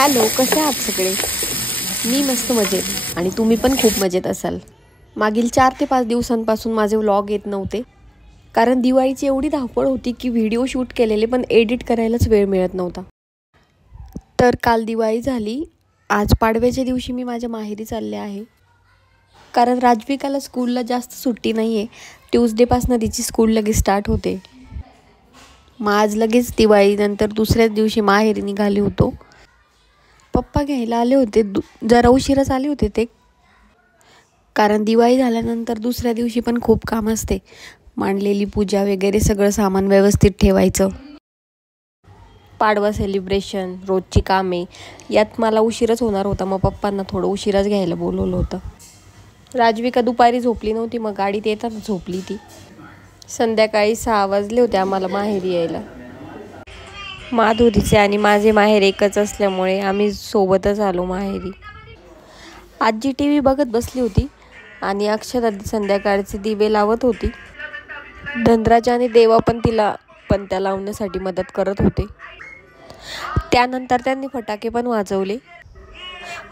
Hello, कसे आहात सगळे? मी मस्त मजेत आणि तुम्ही पण खूप मजेत असाल. मागील 4 ते 5 दिवसांपासून माझे व्लॉग येत नव्हते, कारण दिवाळीची एवढी धावपळ होती की व्हिडिओ शूट केलेले पण एडिट करायलाच वेळ मिळत नव्हता. तर काल दिवाळी झाली. आज पाडव्याच्या दिवशी मी माझ्या माहेरी चालले आहे, कारण राजविकाला स्कूलला जास्त सुट्टी नाही आहे. ट्यूसडेपासून तिची स्कूल लगेच स्टार्ट होते. मग आज लगेच दिवाळीनंतर दुसऱ्याच दिवशी माहेरी निघाले होतो. पप्पा घ्यायला आले होते, जरा उशिराच आले होते ते, कारण दिवाळी झाल्यानंतर दुसऱ्या दिवशी पण खूप काम असते. मांडलेली पूजा वगैरे सगळं सामान व्यवस्थित ठेवायचं. पाडवा सेलिब्रेशन, रोजची कामे, यात मला उशीरच होणार होता. मग पप्पांना थोडं उशिराच घ्यायला बोलवलं होतं. राजविका दुपारी झोपली नव्हती, मग गाडीत येताना झोपली ती. संध्याकाळी 6 वाजले होते आम्हाला माहेरी यायला. माधुरीचे आणि माझे माहेर एकच असल्यामुळे आम्ही सोबतच आलो माहेरी. आजी TV बघत बसली होती आणि अक्षदा संध्याकाळचे दिवे लावत होती. धनराज आणि देवा पण तिला पणत्या लावण्यासाठी मदत करत होते. त्यानंतर त्यांनी फटाके पण वाजवले.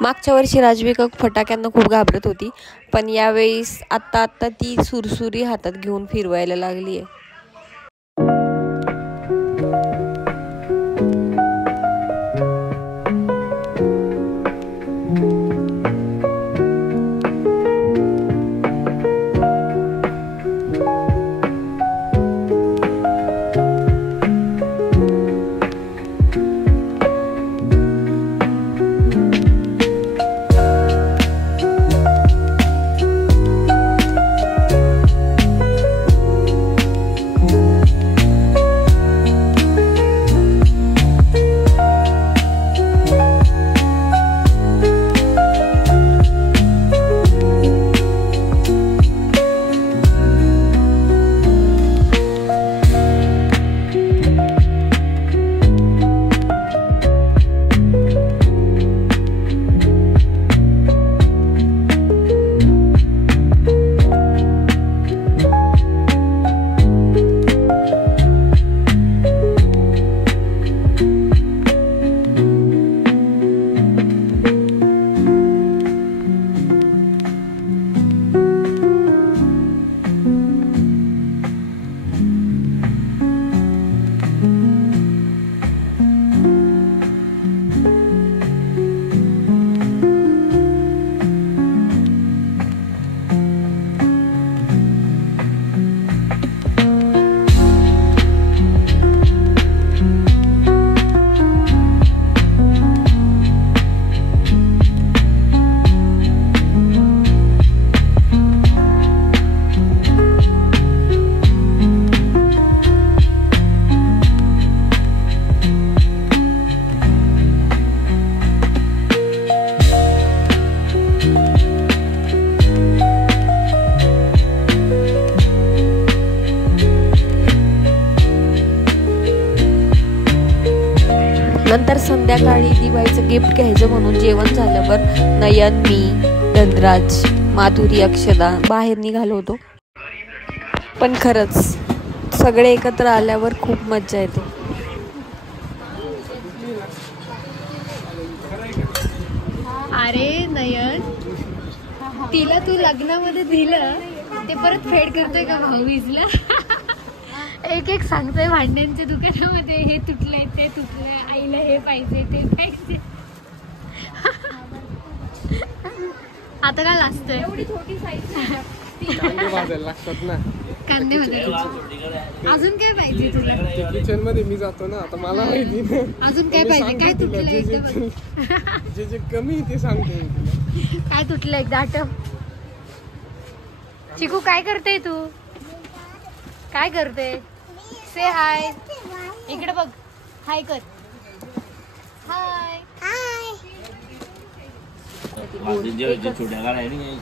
मागच्या वर्षी राजविका फटाक्यांना खूप घाबरत होती, पण यावेळेस आत्ता ती सुरसुरी हातात घेऊन फिरवायला लागली आहे. नंतर संध्याकाळी दिवाळीचं गिफ्ट घ्यायचं म्हणून जेवण झाल्यावर नयन, मी, धनराज, माधुरी, अक्षदा बाहेर निघालो होतो. पण खरंच सगळे एकत्र आल्यावर खूप मज्जा येते. अरे नयन, तिला तू लग्नामध्ये दिलं ते परत फेड करतोय का भाऊबीजला? एक सांगतोय भांड्यांच्या दुकानामध्ये, हे तुटलंय ते तुटलंय, आईला हे पाहिजे ते पाहिजे. आता काय लाजतोय? एवढी छोटी साईज कांदे भाजायला लागतात ना. कांदे भाजायला अजून काय पाहिजे तुला? किचन मध्ये मी जातो ना, आता मला माहिती ना अजून काय पाहिजे. काय तुटलंय? जे कमी ते सांगते तुला. काय तुटलंय एकदा आठव. चिकू काय करते तू? काय करते? से हाय. इकडे बघ, हाय कर. हाय हाय. छोट्या गाड्या आहे ना,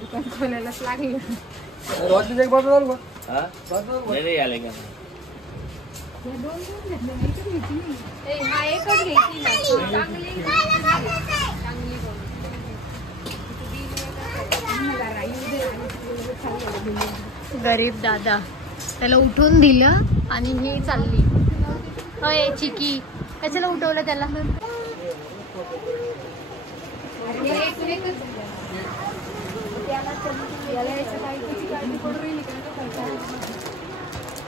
दुकान खोलायलाच लागलं. गरीब दादा, त्याला उठून दिलं आणि ही चालली. होय चिकी कशाला उठवलं त्याला.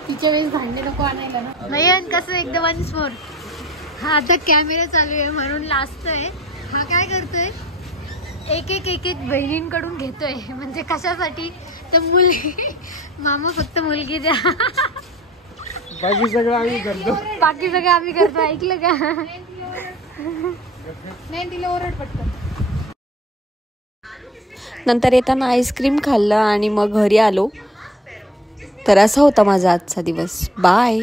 तिच्या वेळेस भांडे नको आणायला ना. नयन कसं एकदम वन्स मोर. हा आता कॅमेरा चालू आहे म्हणून लाजतोय. हा काय करतोय एक एक बहिणींकडून घेतोय. म्हणजे कशासाठी तर मुलगी. मामा फक्त मुलगी द्या. बाकी सगळं आम्ही करतो. ऐकलं का. नाही तिला ओरड पटकन. नंतर येताना आईस्क्रीम खाल्लं आणि मग घरी आलो. तर असा होता माझा आजचा दिवस. बाय.